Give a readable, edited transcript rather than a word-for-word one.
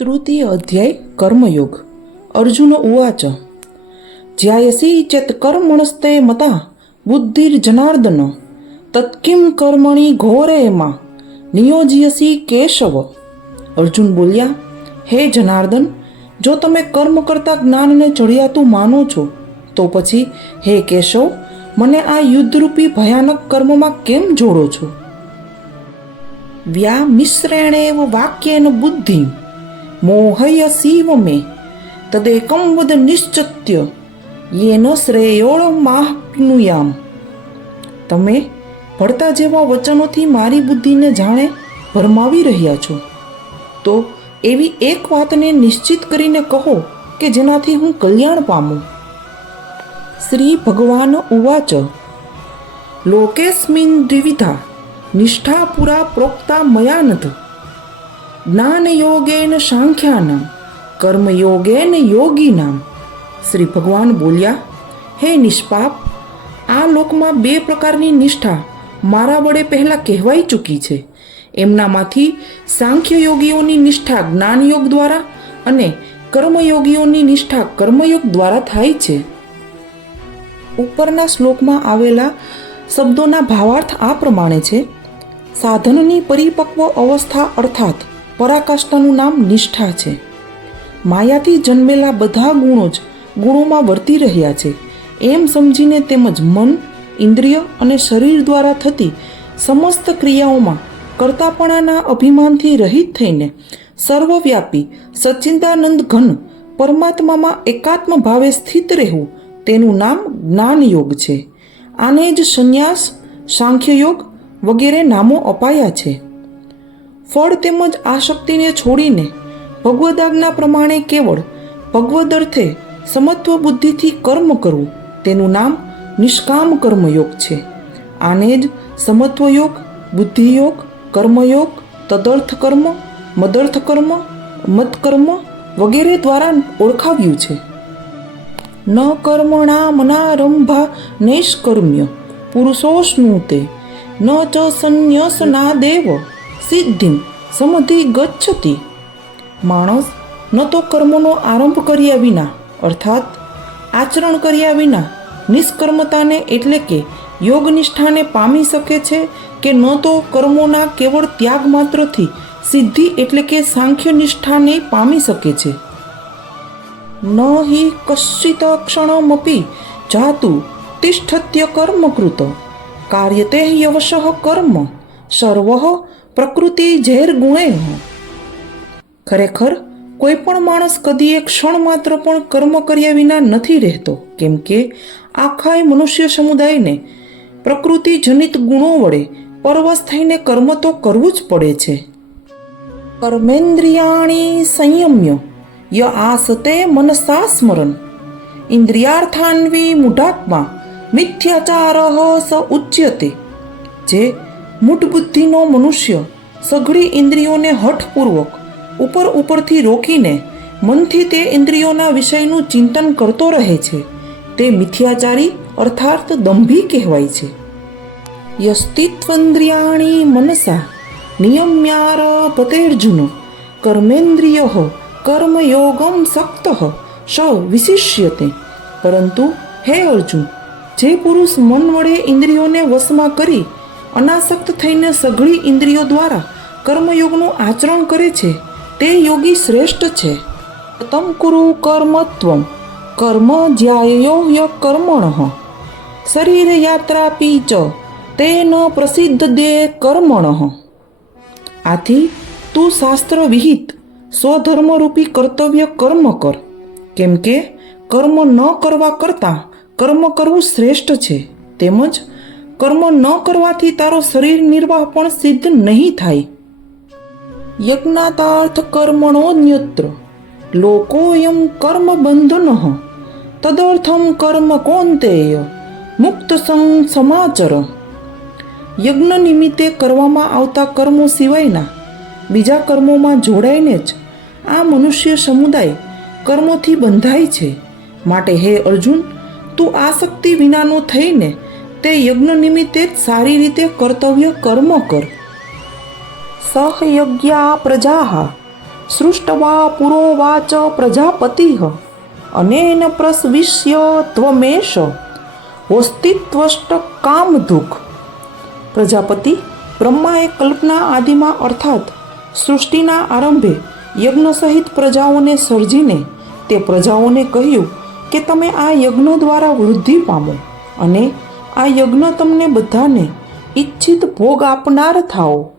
तृतीय अध्याय कर्मयोग। अर्जुन उवाच ज्यायसी चेत् कर्मणस्ते मता बुद्धिर्जनार्दन तत्किं कर्मणि घोरे मा नियोजयसी केशव। અર્જુન બોલ્યા, હે જનાર્દન, જો તમે કર્મ કરતા જ્ઞાનને ચડિયાતું માનો છો તો પછી હે કેશવ, મને આ યુદ્ધરૂપી ભયાનક કર્મમાં કેમ જોડો છો? વ્યામિશ્રેણેવ વાક્યેન બુદ્ધિ મોહયસીવ મે તદેકં વદ નિશ્ચત્ય યેન શ્રેયોળમાપ્નુયામ। તમે ભળતા જેવા વચનોથી મારી બુદ્ધિને જાણે ભરમાવી રહ્યા છો, તો એવી એક વાતને નિશ્ચિત કરીને કહો કે જેનાથી હું કલ્યાણ પામું। શ્રી ભગવાન ઉવાચ લોકેસ્મિન દ્વિવિધા નિષ્ઠા પુરા પ્રોક્તા મયાનધ જ્ઞાનયોગેન સાંખ્યાનામ કર્મયોગેન યોગીનામ। શ્રી ભગવાન બોલ્યા, હે નિષ્પાપ, આ લોકમાં બે પ્રકારની નિષ્ઠા મારા વડે પહેલાં કહેવાઈ ચૂકી છે। એમનામાંથી સાંખ્ય યોગીઓની નિષ્ઠા જ્ઞાનયોગ દ્વારા અને કર્મયોગીઓની નિષ્ઠા કર્મયોગ દ્વારા થાય છે। ઉપરના શ્લોકમાં આવેલા શબ્દોના ભાવાર્થ આ પ્રમાણે છે। સાધનની પરિપક્વ અવસ્થા અર્થાત પરાકાષ્ઠાનું નામ નિષ્ઠા છે। માયાથી જન્મેલા બધા ગુણો જ ગુણોમાં વર્તી રહ્યા છે એમ સમજીને તેમજ મન, ઇન્દ્રિય અને શરીર દ્વારા થતી સમસ્ત ક્રિયાઓમાં કર્તાપણાના અભિમાનથી રહિત થઈને સર્વવ્યાપી સચ્ચિદાનંદ ઘન પરમાત્મામાં એકાત્મ ભાવે સ્થિત રહેવું તેનું નામ જ્ઞાનયોગ છે। આને જ સંન્યાસ, સાંખ્યયોગ વગેરે નામો અપાયા છે। ફળ તેમજ આસક્તિને છોડીને ભગવદ્આજ્ઞા પ્રમાણે કેવળ ભગવદ અર્થે સમત્વ બુદ્ધિથી કર્મ કરવું તેનું નામ નિષ્કામ કર્મયોગ છે। આને જ સમત્વયોગ, બુદ્ધિયોગ, કર્મયોગ, તદર્થ કર્મ, મદર્થ કર્મ, મત્કર્મ વગેરે દ્વારા ઓળખાવ્યું છે। ન કર્મણા મનારંભા નૈષ્કર્મ્ય પુરુષોશ્નુતે ન ચ સંન્યસનાદેવ સિદ્ધિમ સમધિ ગચ્છતિ। માણસ ન તો કર્મોનો આરંભ કર્યા વિના અર્થાત આચરણ કર્યા વિના નિષ્કર્મતાને એટલે કે યોગનિષ્ઠાને પામી શકે છે કે ન તો કર્મોના કેવળ ત્યાગ માત્રથી સિદ્ધિ એટલે કે સાંખ્ય નિષ્ઠાને પામી શકે છે। ન હિ કશ્ચિત ક્ષણમપી જાતુ તિષ્ઠત્ય કર્મકૃત કાર્યતે યવશઃ કર્મ સર્વ પ્રકૃતિ ઝેર ગુણે। ખરેખર કોઈ પણ માણસ કદી એક ક્ષણ માત્ર પણ કર્મ કર્યા વિના નથી રહેતો, કેમ કે આખાય મનુષ્ય સમુદાયને પ્રકૃતિ જનિત ગુણો વડે પરવશ થઈને કર્મ તો કરવું જ પડે છે। કર્મેન્દ્રિયાણી સંયમ્ય ય આસતે મનસા સ્મરન ઇન્દ્રિયાર્થાન્વી મૂઢાત્મા મિથ્યાચારઃ સ ઉચ્યતે। જે મૂઢ બુદ્ધિનો મનુષ્ય સઘળી ઇન્દ્રિયોને હઠપૂર્વક ઉપરથી રોકીને મનથી તે ઇન્દ્રિયોના વિષયનું ચિંતન કરતો રહે છે તે મિથ્યાચારી અર્થાત દંભી કહેવાય છે। યસ્તિત્વેન્દ્રિયાણી મનસા નિયમ્યારભતેર્જુન કર્મેન્દ્રિય કર્મયોગમ સક્ત સ વિશિષ્યતે। પરંતુ હે અર્જુન, જે પુરુષ મન વડે ઇન્દ્રિયોને વશમાં કરી અનાસક્ત થઈને સઘળી ઇન્દ્રિયો દ્વારા કર્મયોગનું આચરણ કરે છે તે યોગી શ્રેષ્ઠ છે। તમ કુરુ કર્મત્વમ કર્મ જ્યાયો કર્મણઃ શરીર યાત્રાપી ચ તે ન પ્રસિદ્ધ દે કર્મણઃ। આથી તું શાસ્ત્ર વિહિત સ્વધર્મરૂપી કર્તવ્ય કર્મ કર, કેમ કે કર્મ ન કરવા કરતાં કર્મ કરવું શ્રેષ્ઠ છે। તેમજ કર્મ ન કરવાથી તારો શરીર નિર્વાહ પણ સિદ્ધ નહીં થાય। યજ્ઞાતાર્થ કર્મણોન્યત્ર લોકોયમ કર્મ બંધનઃ તદર્થમ કર્મ કૌંતેય મુક્ત સમાચર। યજ્ઞ નિમિત્તે કરવામાં આવતા કર્મો સિવાયના બીજા કર્મોમાં જોડાઈને જ આ મનુષ્ય સમુદાય કર્મોથી બંધાય છે। માટે હે અર્જુન, તું આસક્તિ વિનાનો થઈને તે યજ્ઞ નિમિત્તે જ સારી રીતે કર્તવ્ય કર્મ કર। સહયજ્ઞા પ્રજા સૃષ્ટવા પુરોવાચ પ્રજાપતિઃ અનેન પ્રસવિષ્ય ત્વમેષ વસ્તિત્વષ્ટ કામધુક. પ્રજાપતિ બ્રહ્માએ કલ્પના આદિમાં અર્થાત સૃષ્ટિના આરંભે યજ્ઞ સહિત પ્રજાઓને સર્જીને તે પ્રજાઓને કહ્યું કે તમે આ યજ્ઞ દ્વારા વૃદ્ધિ પામો અને આ યજ્ઞ તમને બધાને ઈચ્છિત ભોગ આપનાર થાઓ.